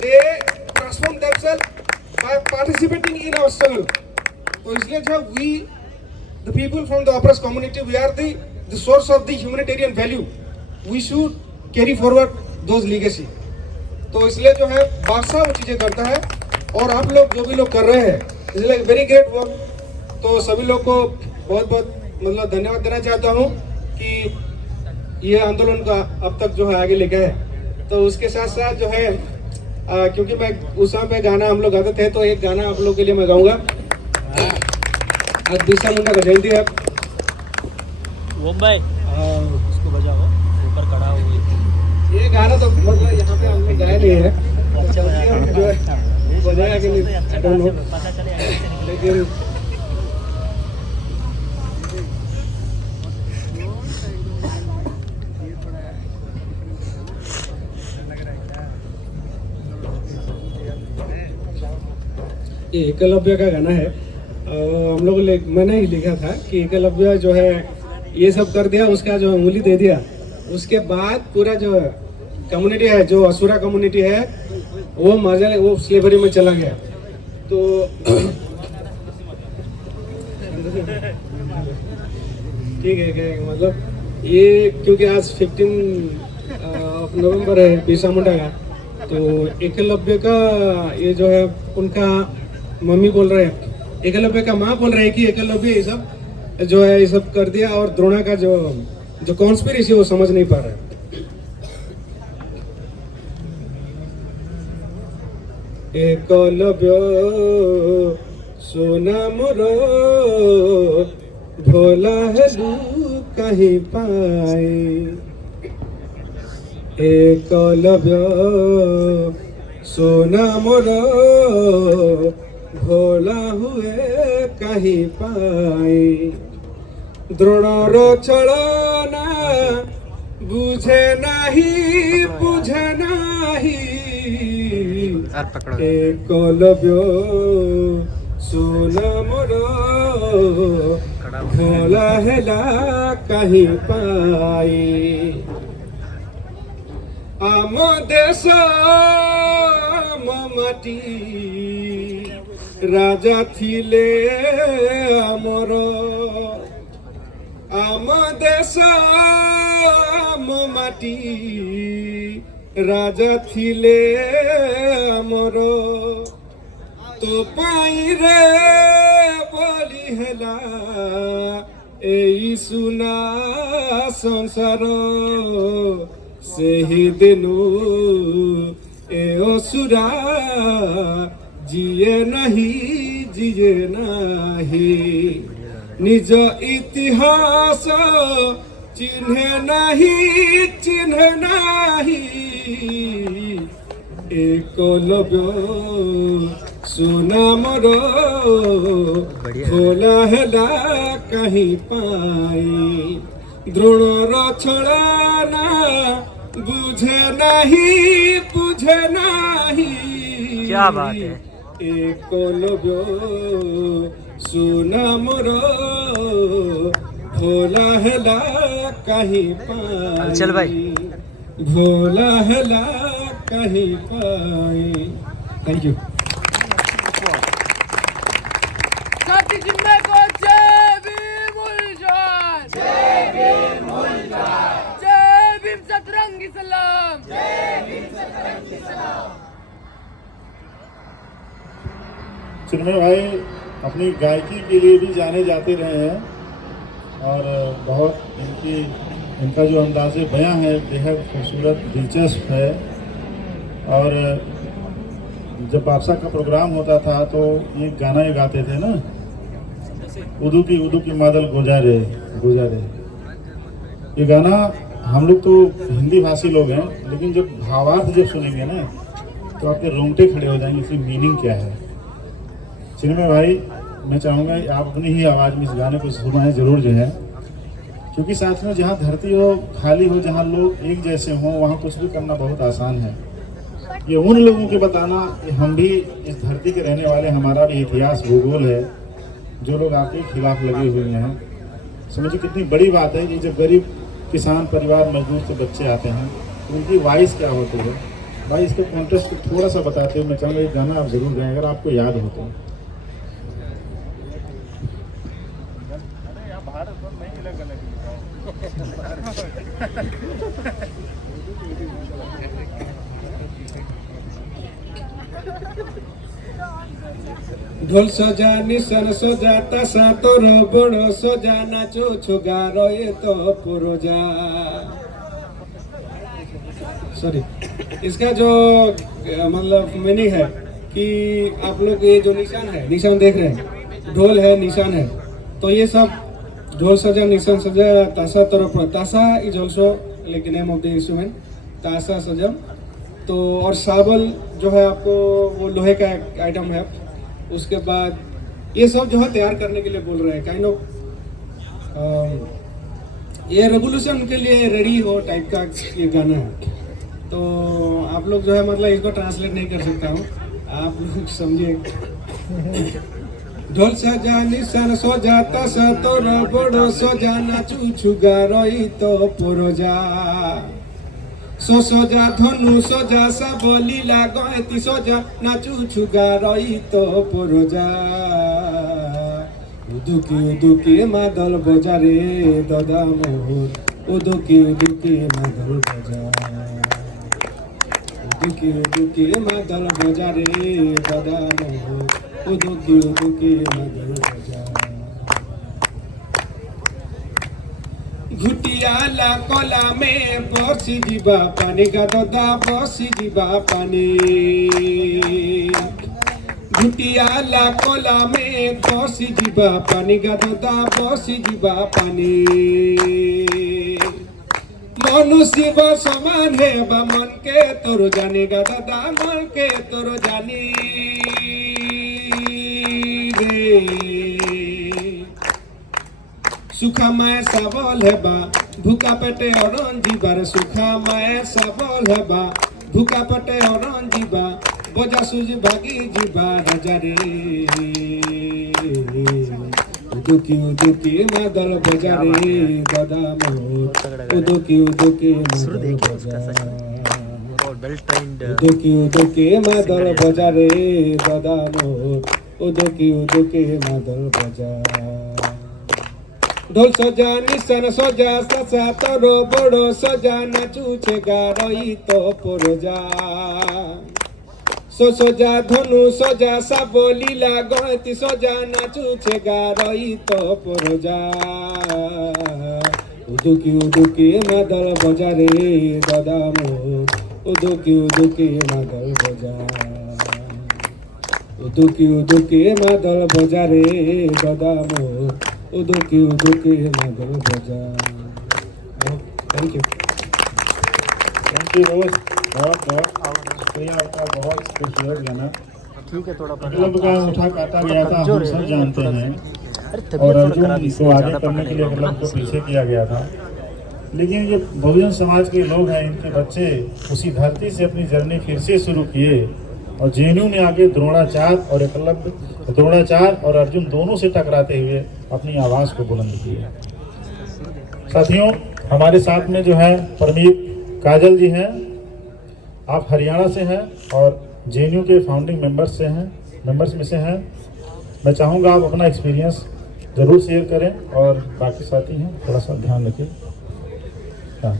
they transform themselves by participating in our struggle। तो इसलिए जो we the people from the oppressed community we are the source of the humanitarian value, we should carry forward those legacy। तो इसलिए जो है बादशाह वो चीज़ें करता है, और आप लोग जो भी लोग कर रहे हैं इसलिए वेरी ग्रेट वर्क। तो सभी लोग को बहुत बहुत मतलब धन्यवाद देना चाहता हूँ कि ये आंदोलन का अब तक जो है आगे लेके है। तो उसके साथ साथ जो है क्योंकि मैं उस समय पे गाना हम लोग गाते थे, तो एक गाना आप लोग के लिए मैं गाऊंगा। आज बिरसा मुंडा का जयंती है। मुंबई उसको बजाओ, ऊपर खड़ा हुई। ये गाना तो मतलब यहाँ पे हमने गाया नहीं है, जो है बजाया कि नहीं I don't know, लेकिन ये एकलव्य का गाना है। हम लोग मैंने ही लिखा था कि एकलव्य जो है ये सब कर दिया, उसका जो उंगली दे दिया, उसके बाद पूरा जो कम्युनिटी है, जो असुरा कम्युनिटी है, वो मजा वो स्लेवरी में चला गया। तो ठीक है मतलब ये क्योंकि आज 15 नवंबर है बिरसा मुंडा का, तो एकलव्य का ये जो है उनका मम्मी बोल रहे हैं, एकलव्य का माँ बोल रहे हैं कि एकलव्य ये सब जो है ये सब कर दिया, और द्रोणा का जो कॉन्स्पिरेसी वो समझ नहीं पा रहा है। एकलव्य सोना मोरो भोला है लू कहीं पाए, एकलव्य सोना मोरो भोला हुए कहीं पाए, द्रोणर छलना बुझे नहीं बुझे नहीं, एकलव्य सोना मोर भोला हेला कहीं पाई, आम देश माटी राजा थिले आमर, आम देश माटी राजा थिले आमर, तो पाई रे बोली हेला एई सुना संसार सेही दिनु ए असुरा जिए नाही निज इतिहास चिन्हे नाही एकलव्य सुना मोर खोला हेला कहीं पाई द्रोणर छड़ाना बुझे नाही क्या बात है। एकलव्य सुना मोर भोला हेला कहीं पाई चल भाई। भोला हेला कहीं पाई। Thank you. साथी जिम्मे को जय भीम उलझान, जय भीम उलझान, जय भीम सतरंगी सलाम, जय भीम सतरंगी सलाम। चिन्मय भाई अपनी गायकी के लिए भी जाने जाते रहे हैं और बहुत इनका जो अंदाज़े बयां है बेहद खूबसूरत दिलचस्प है। और जब बादशाह का प्रोग्राम होता था तो ये गाना ही गाते थे ना, उदू की मादल गुजारे गुजारे। ये गाना हम लोग तो हिंदी भाषी लोग हैं, लेकिन जब भावार्थ जब सुनेंगे ना तो आपके रोंगटे खड़े हो जाएंगे इसकी मीनिंग क्या है। चिन्मय भाई मैं चाहूँगा आप अपनी ही आवाज़ में इस गाने को सुनाएं ज़रूर जो है, क्योंकि साथ में जहाँ धरती हो खाली हो, जहाँ लोग एक जैसे हों, वहाँ कुछ भी करना बहुत आसान है। ये उन लोगों के बताना कि हम भी इस धरती के रहने वाले, हमारा भी इतिहास भूगोल है, जो लोग आपके खिलाफ लगे हुए हैं। समझिए कितनी बड़ी बात है कि जब गरीब किसान परिवार मजदूर से बच्चे आते हैं तो उनकी वॉइस क्या होती है। भाई इसके कॉन्टेस्ट को थोड़ा सा बताते हुए मैं चाहूँगा ये गाना आप ज़रूर गाएं अगर आपको याद हो तो। ढोल सजा निशन सजा तासा तोर बड़ सजा नाचो छुगा रहे तो पुरोजा। सॉरी, इसका जो मतलब मीनिंग है कि आप लोग ये जो निशान है, निशान देख रहे हैं, ढोल है निशान है, तो ये सब ढोल सजा निशान सजा तासा तोर पर। तासा is also like name of the instrument, तासा सजम। तो और साबल जो है आपको वो लोहे का एक आइटम है। उसके बाद ये सब जो है तैयार करने के लिए बोल रहे हैं, काइंड ऑफ ये रेवोल्यूशन के लिए रेडी हो टाइप का ये गाना है। तो आप लोग जो है मतलब इसको ट्रांसलेट नहीं कर सकता हूँ, आप लोग समझिए। ढोल सजा निशान सजा तासा तोर बड़ सजा नाचू छुगा रही तो पुरोजा। सो सजा धनु सजा सबली लागती सजा नाचू छुगा रही तो पुरोजा। उदुकी मादल बजा रे दादा मोर, उदुकी मादल बजा। उदुकी मादल बजा रे दादा मोर, उदुकी मादल बजा। घुटियाला कला में बसी जीवा पानी का दादा बसी जीवा पानी। घुटियाला कला में बसी जीवा पानी का दादा बसी जीवा पानी। मनुष्य व समान है बा मन के तोर जानेगा दादा मन के तोर जानी रे। सुखा माय सबल है बा भूखा पेटे अरन जीवा रे। सुखा माय सबल है बा भूखा पेटे अरन जीवा। बजा सुज भागी जीवा राजा रे। उदुकी मादल बजा रे दादा मोर, उदुकी मादल बजा। उदुकी मादल बजा रे दादा मोर, उदुकी मादल बजा। ढोल सजा निशान सजा ससा तोर बड़ सजा नाचू छे गा रही तो पुरोजा। सोजा धनु सोजा साबलीला गणति सोजा नाचुछे गारई तो परोजा उदुकी मादल बजा रे दादा मोर उदुकी मादल बजा उदुकी मादल बजा रे दादा मोर उदुकी मादल बजा। थैंक यू दोस्त, बहुत शुक्रिया आपका, बहुत खूबसूरत गाना। ठीक है, थोड़ा क्लब का उठा काटा गया था, हम सब जानते हैं, और अर्जुन को आगे करने के लिए क्लब को पीछे किया गया था। लेकिन जो बहुजन समाज के लोग हैं, इनके बच्चे उसी धरती से अपनी जर्नी फिर से शुरू किए और जेएनयू में आगे द्रोणाचार्य और अर्जुन दोनों से टकराते हुए अपनी आवाज़ को बुलंद किए। साथियों, हमारे साथ में जो है परमीत काजल जी हैं, आप हरियाणा से हैं और जेएनयू के फाउंडिंग मेंबर्स में से हैं। मैं चाहूँगा आप अपना एक्सपीरियंस ज़रूर शेयर करें और बाकी साथी हैं थोड़ा सा ध्यान रखें। हाँ,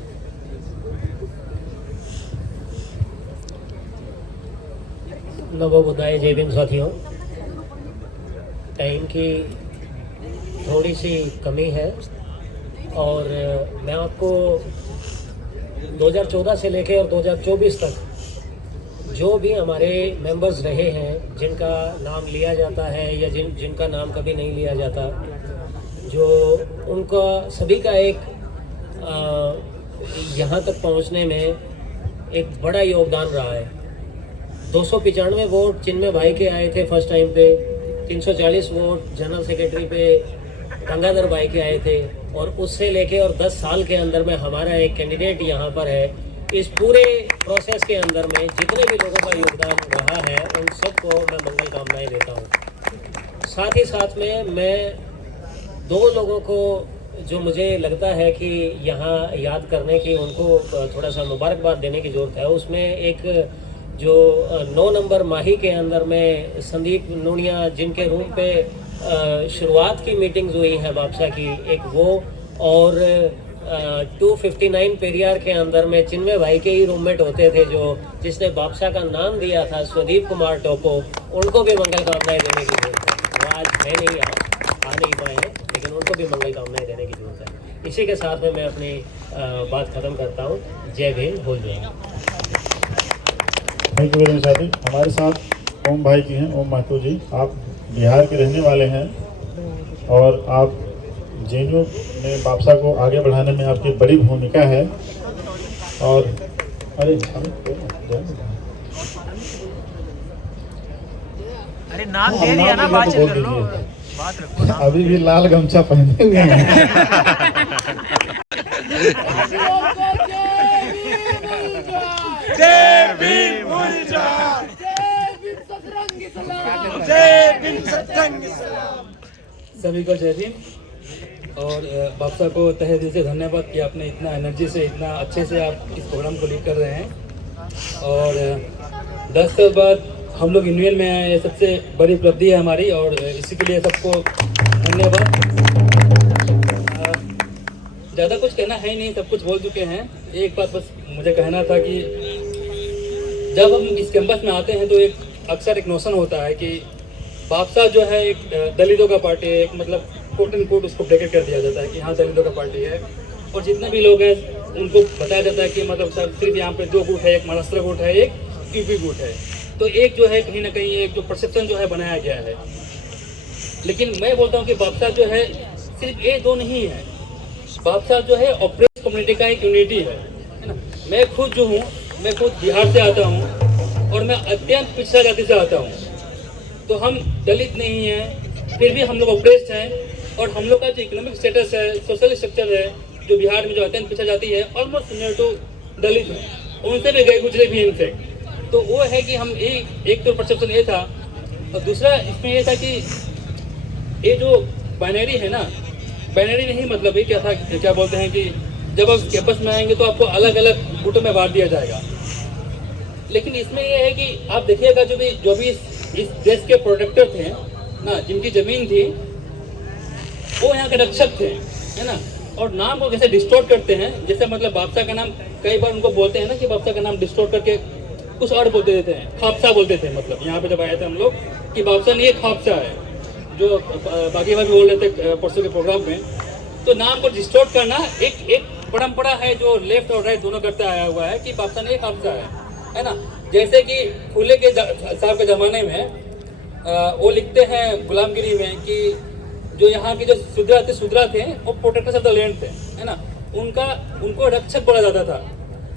नमो बुद्धाय, जय भीम साथियों। टाइम की थोड़ी सी कमी है और मैं आपको 2014 से लेकर और 2024 तक जो भी हमारे मेंबर्स रहे हैं, जिनका नाम लिया जाता है या जिनका नाम कभी नहीं लिया जाता, जो उनका सभी का एक यहाँ तक पहुँचने में एक बड़ा योगदान रहा है। 295 वोट चिन्मय भाई के आए थे फर्स्ट टाइम पे, 340 वोट जनरल सेक्रेटरी पे गंगाधर भाई के आए थे, और उससे लेके और 10 साल के अंदर में हमारा एक कैंडिडेट यहाँ पर है। इस पूरे प्रोसेस के अंदर में जितने भी लोगों का योगदान रहा है, उन सबको मैं मंगल कामनाएं देता हूँ। साथ ही साथ में मैं 2 लोगों को जो मुझे लगता है कि यहाँ याद करने की, उनको थोड़ा सा मुबारकबाद देने की ज़रूरत है। उसमें एक जो 9 नंबर माही के अंदर में संदीप नूनिया, जिनके रूम पे शुरुआत की मीटिंग्स हुई है बापसा की, एक वो, और 259 पेरियार के अंदर में चिन्मय भाई के ही रूममेट होते थे, जो जिसने बापसा का नाम दिया था, स्वदीप कुमार टोपो, उनको भी मंगल कामनाएं देने की जरूरत है। वो आज है नहीं, आ नहीं पाए हैं, लेकिन उनको भी मंगल कामनाएं देने की जरूरत है। इसी के साथ में मैं अपनी बात ख़त्म करता हूँ। जय भीम, भूल जाएंगे। थैंक यू वेरी मच साथी। हमारे साथ ओम भाई जी हैं, ओम महतो जी। आप बिहार के रहने वाले हैं और आप जेएनयू में बापसा को आगे बढ़ाने में आपकी बड़ी भूमिका है। और अरे नाम दे दिया ना, बात कर लो, बात रखो। अभी भी लाल गमछा पहने हुए हैं। जय भीम भूल जा, जय भीम सतरंगी सलाम। जय भीम सतरंगी सलाम। सभी को जय भीम। और बापसा को तहे दिल से धन्यवाद कि आपने इतना एनर्जी से, इतना अच्छे से आप इस प्रोग्राम को लीड कर रहे हैं। और 10 साल बाद हम लोग यूनियन में आए, सबसे बड़ी उपलब्धि है हमारी, और इसी के लिए सबको धन्यवाद। ज़्यादा कुछ कहना है ही नहीं, सब कुछ बोल चुके हैं। एक बात बस मुझे कहना था कि जब हम इस कैंपस में आते हैं तो अक्सर एक नोशन होता है कि बापसा जो है एक दलितों का पार्टी है, एक मतलब कोट एंड कोट उसको ब्रैकेट कर दिया जाता है कि हाँ दलितों का पार्टी है। और जितने भी लोग हैं उनको बताया जाता है कि मतलब सिर्फ यहाँ पे 2 गुट है, एक महाराष्ट्र गुट है, एक यूपी गुट है। तो एक जो है कहीं ना कहीं एक जो परसेप्शन जो है बनाया गया है। लेकिन मैं बोलता हूँ कि बापसा जो है सिर्फ ये 2 नहीं है, बापसा जो है ऑपरेस कम्युनिटी का एक यूनिटी है ना। मैं खुद जो हूँ, मैं खुद बिहार से आता हूँ और मैं अत्यंत पिछड़ा जाति से आता हूँ। तो हम दलित नहीं हैं, फिर भी हम लोग ऑपरेस्ड हैं। और हम लोग का जो इकोनॉमिक स्टेटस है, सोशल स्ट्रक्चर है, जो बिहार में जो अत्यंत पिछड़ा जाति है, ऑलमोस्ट सिमिलर टू दलित है, उनसे भी गए गुजरे भी इनफेक्ट। तो वो है कि हम एक तो परसेप्शन ये था, और दूसरा इसमें ये था कि ये जो बाइनरी है ना, बाइनरी नहीं मतलब ये क्या बोलते हैं कि जब आप कैंपस में आएंगे तो आपको अलग अलग गुटों में बांट दिया जाएगा। लेकिन इसमें ये है कि आप देखिएगा जो भी इस देश के प्रोटेक्टर थे ना, जिनकी ज़मीन थी, वो यहाँ के रक्षक थे, है ना। और नाम को कैसे डिस्टोर्ट करते हैं, जैसे मतलब बापसा का नाम कई बार उनको बोलते हैं ना कि बापसा का नाम डिस्टोर्ट करके कुछ और बोलते देते हैं, खापसा बोलते थे। मतलब यहाँ पे जब आए थे हम लोग कि बापसा नहीं, ये खापसा है, जो बाकी भाई बोल रहे थे परसों के प्रोग्राम में। तो नाम को डिस्टॉर्ट करना एक परंपरा है जो लेफ्ट और राइट दोनों करता आया हुआ है कि बापसा नहीं खापसा है ना। जैसे कि फुले के साहब के ज़माने में वो लिखते हैं गुलामगिरी में कि जो यहाँ के जो शूद्रा थे वो प्रोटेक्टर्स ऑफ द लैंड थे, है ना। उनको रक्षक बोला जाता था,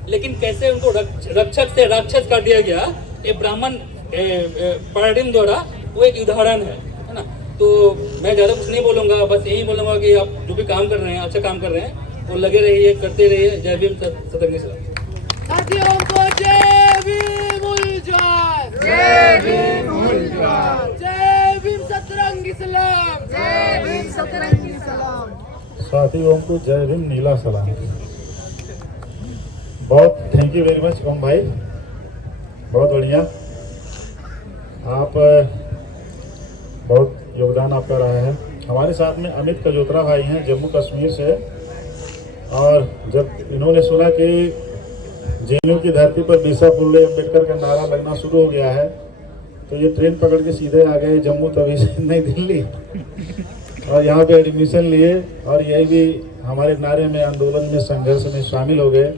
लेकिन कैसे उनको रक्षक से राक्षस कर दिया गया, ये ब्राह्मण पैराडिम द्वारा वो एक उदाहरण है ना। तो मैं ज़्यादा कुछ नहीं बोलूँगा, बस यही बोलूँगा कि आप जो भी काम कर रहे हैं, अच्छा काम कर रहे हैं, वो लगे रहिए, करते रहिए। जय भीम, सतर्क साथियों को जय भीम उलझार, जय भीम उलझार, जय भीम सतरंगी सलाम, जय भीम सतरंगी सलाम। साथियों को जय भीम नीला सलाम। बहुत थैंक यू वेरी मच ओम भाई, बहुत बढ़िया। आप बहुत योगदान आपका रहा है। हमारे साथ में अमित कजोत्रा भाई हैं जम्मू कश्मीर से, और जब इन्होंने सुना कि जेएनयू की धरती पर बिरसा फुल्ले अम्बेडकर का नारा लगना शुरू हो गया है, तो ये ट्रेन पकड़ के सीधे आ गए जम्मू तवी से नई दिल्ली, और यहाँ पे एडमिशन लिए, और यही भी हमारे नारे में, आंदोलन में, संघर्ष में शामिल हो गए,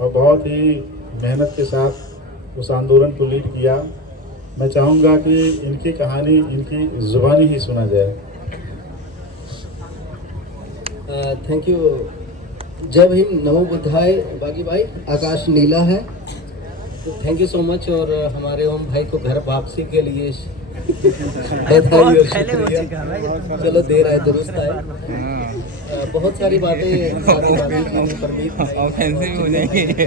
और बहुत ही मेहनत के साथ उस आंदोलन को लीड किया। मैं चाहूँगा कि इनकी कहानी इनकी जुबानी ही सुना जाए। Thank you. जय भीम, नमो बुद्धाय। बागी भाई, आकाश नीला है, तो थैंक यू सो मच। और हमारे ओम भाई को घर वापसी के लिए बधाई और शुक्रिया। चलो देर आए दुरुस्त आए। बहुत सारी बातें ऑफेंसिव हो जाएंगे।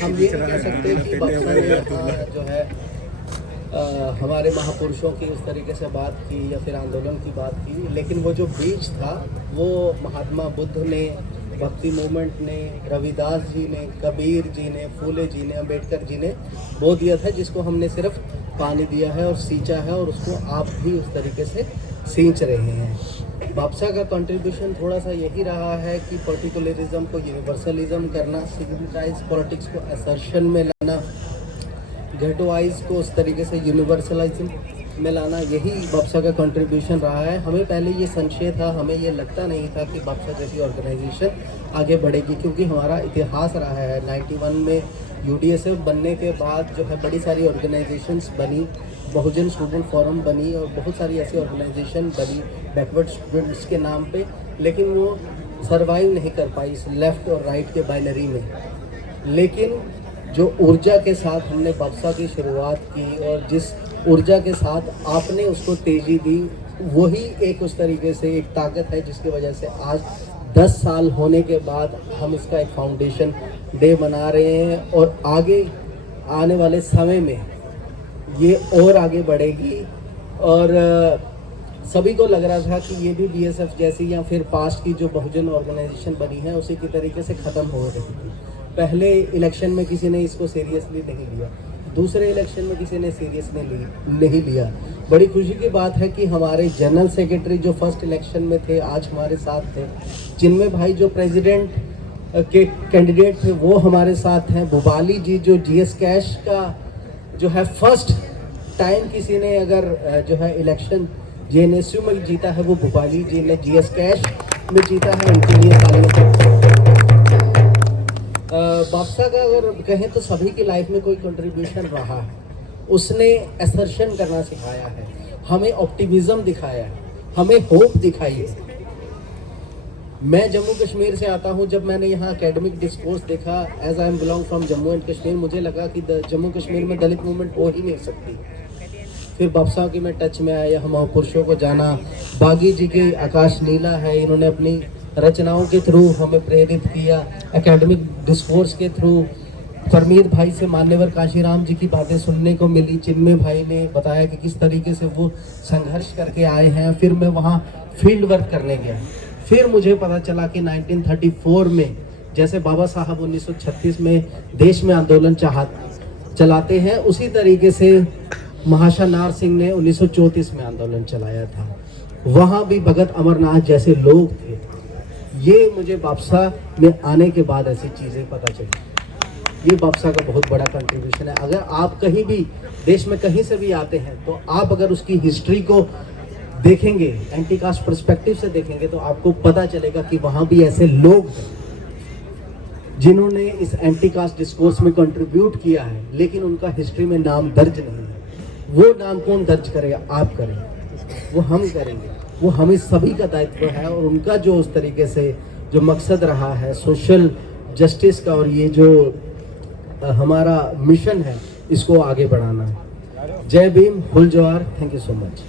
हम ये कह सकते हैं कि बक्सा ने जो है हमारे महापुरुषों की उस तरीके से बात की या फिर आंदोलन की बात की, लेकिन वो जो बीज था वो महात्मा बुद्ध ने, भक्ति मूवमेंट ने, रविदास जी ने, कबीर जी ने, फूले जी ने, अम्बेडकर जी ने बो दिया था, जिसको हमने सिर्फ पानी दिया है और सींचा है, और उसको आप भी उस तरीके से सींच रहे हैं। बापसा का कंट्रीब्यूशन थोड़ा सा यही रहा है कि पर्टिकुलरिज्म को यूनिवर्सलिज्म करना, सिग्नेटाइज पॉलिटिक्स को असर्शन में लाना, गेटोवाइज को उस तरीके से यूनिवर्सलिज्म में लाना, यही बापसा का कंट्रीब्यूशन रहा है। हमें पहले ये संशय था, हमें ये लगता नहीं था कि बापसा जैसी ऑर्गेनाइजेशन आगे बढ़ेगी, क्योंकि हमारा इतिहास रहा है। 91 में यूडीएसएफ बनने के बाद जो है बड़ी सारी ऑर्गेनाइजेशंस बनी, बहुजन स्टूडेंट फोरम बनी, और बहुत सारी ऐसी ऑर्गेनाइजेशन बनी बैकवर्ड स्टूडेंट्स के नाम पे, लेकिन वो सर्वाइव नहीं कर पाई इस लेफ़्ट और राइट के बाइनरी में। लेकिन जो ऊर्जा के साथ हमने बापसा की शुरुआत की और जिस ऊर्जा के साथ आपने उसको तेज़ी दी, वही एक उस तरीके से एक ताकत है जिसकी वजह से आज 10 साल होने के बाद हम इसका एक फाउंडेशन डे मना रहे हैं, और आगे आने वाले समय में ये और आगे बढ़ेगी। और सभी को लग रहा था कि ये भी बीएसएफ जैसी या फिर पास्ट की जो बहुजन ऑर्गेनाइजेशन बनी है उसी की तरीके से ख़त्म हो रही थी। पहले इलेक्शन में किसी ने इसको सीरियसली नहीं लिया, दूसरे इलेक्शन में किसी ने सीरियसली नहीं लिया। बड़ी खुशी की बात है कि हमारे जनरल सेक्रेटरी जो फर्स्ट इलेक्शन में थे आज हमारे साथ थे, चिन्मय भाई जो प्रेसिडेंट के कैंडिडेट थे वो हमारे साथ हैं, भोपाली जी जो जीएस कैश का जो है फर्स्ट टाइम किसी ने अगर जो है इलेक्शन जेएनएसयू में जीता है वो भोपाली जी ने जीएस कैश में जीता है, उनके लिए तालियां। बापसा का अगर कहें तो सभी की लाइफ में कोई कंट्रीब्यूशन रहा है। उसने असर्शन करना सिखाया है, हमें ऑप्टिमिज्म दिखाया है, हमें होप दिखाई है। मैं जम्मू कश्मीर से आता हूं, जब मैंने यहाँ एकेडमिक डिस्कोर्स देखा, as I am belong from Jammu and Kashmir, मुझे लगा कि जम्मू कश्मीर में दलित मूवमेंट हो ही नहीं सकती। फिर बापसा की मैं टच में आया, हम महापुरुषों को जाना, बागी जी के आकाश नीला है, इन्होंने अपनी रचनाओं के थ्रू हमें प्रेरित किया, एकेडमिक डिस्कोर्स के थ्रू परमीत भाई से मान्यवर काशीराम जी की बातें सुनने को मिली, चिन्मय भाई ने बताया कि किस तरीके से वो संघर्ष करके आए हैं। फिर मैं वहाँ फील्ड वर्क करने गया, फिर मुझे पता चला कि 1934 में जैसे बाबा साहब 1936 में देश में आंदोलन चलाते हैं, उसी तरीके से महाशय नार सिंह ने 1934 में आंदोलन चलाया था। वहाँ भी भगत अमरनाथ जैसे लोग थे। ये मुझे बापसा में आने के बाद ऐसी चीज़ें पता चली। ये बापसा का बहुत बड़ा कंट्रीब्यूशन है। अगर आप कहीं भी देश में कहीं से भी आते हैं तो आप अगर उसकी हिस्ट्री को देखेंगे, एंटी कास्ट पर्सपेक्टिव से देखेंगे, तो आपको पता चलेगा कि वहाँ भी ऐसे लोग हैं जिन्होंने इस एंटी कास्ट डिस्कोर्स में कंट्रीब्यूट किया है, लेकिन उनका हिस्ट्री में नाम दर्ज नहीं है। वो नाम कौन दर्ज करेगा? आप करेंगे, वो हम करेंगे, वो हमें सभी का दायित्व है। और उनका जो उस तरीके से जो मकसद रहा है सोशल जस्टिस का, और ये जो हमारा मिशन है, इसको आगे बढ़ाना है। जय भीम, फुल जोहार, थैंक यू सो मच।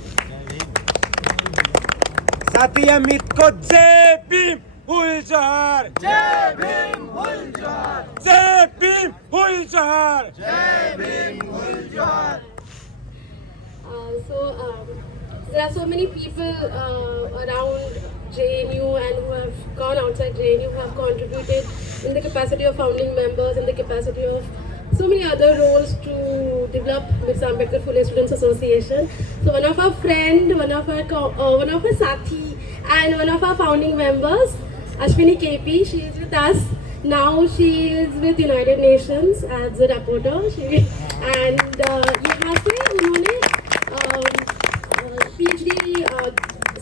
साथी अमित को जय भीम, फुल जोहार। जय भीम फुल जोहार, जय भीम, फुल जोहार। जय भीम फुल जोहार। There are so many people around JNU and who have gone outside JNU, who have contributed in the capacity of founding members, in the capacity of so many other roles to develop Mirza Ambedkar Phule Students Association. So one of our friend, one of our sathi, and one of our founding members, Ashwini KP, she is with us now. She is with United Nations as a rapporteur. And यहाँ से उन्होंने PhD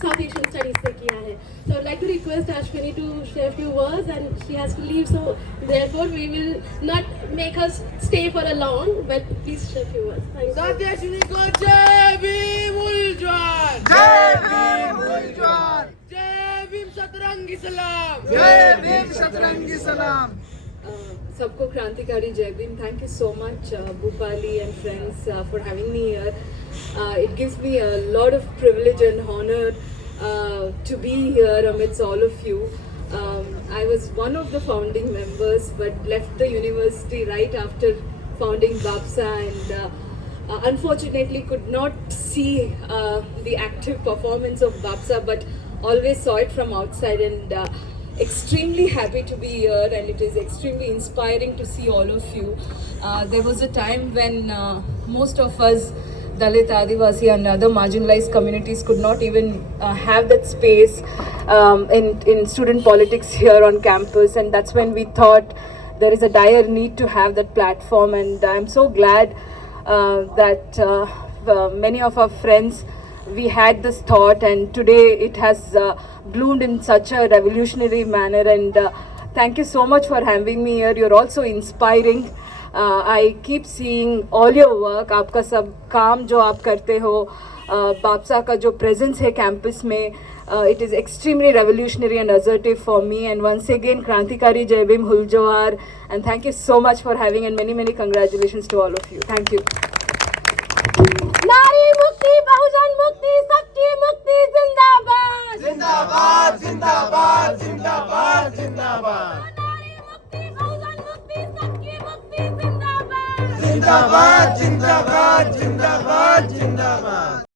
South Asian Studies से किया है. So I'd like to request Ashwini to share a few words, and she has to leave, so therefore we will not make her stay for a long, but please share a few words. Thank you. साथी अश्विनी को जय Bhim full जोहार, जय Bhim, full जोहार। जय भीम सतरंगी सलाम, जय भीम, सतरंगी सलाम। सबको क्रांतिकारी जय Bhim. Thank you so much, Bhupali and friends, for having me here. It gives me a lot of privilege and honor to be here amidst all of you. I was one of the founding members, but left the university right after founding BAPSA, and unfortunately could not see the active performance of BAPSA, but always saw it from outside, and extremely happy to be here, and it is extremely inspiring to see all of you. There was a time when most of us Dalit, Adivasi and other marginalized communities could not even have that space in student politics here on campus, and that's when we thought there is a dire need to have that platform. And I'm so glad that many of our friends, we had this thought, and today it has bloomed in such a revolutionary manner. And thank you so much for having me here. You're also inspiring. I keep seeing all your work. आपका सब काम जो आप करते हो, बापसा का जो presence है campus में, it is extremely revolutionary and assertive for me. And once again, Krantikari Jai Bhim, Hul Johar, and thank you so much for having, and many congratulations to all of you. Thank you. नारी मुक्ति, बहुजन मुक्ति, सबकी मुक्ति, जिंदाबाद जिंदाबाद, जिंदाबाद, जिंदाबाद, जिंदाबाद। नारी मुक्ति, बहुजन मुक्ति, सबकी मुक्ति, जिंदाबाद जिंदाबाद, जिंदाबाद, जिंदाबाद, जिंदाबाद।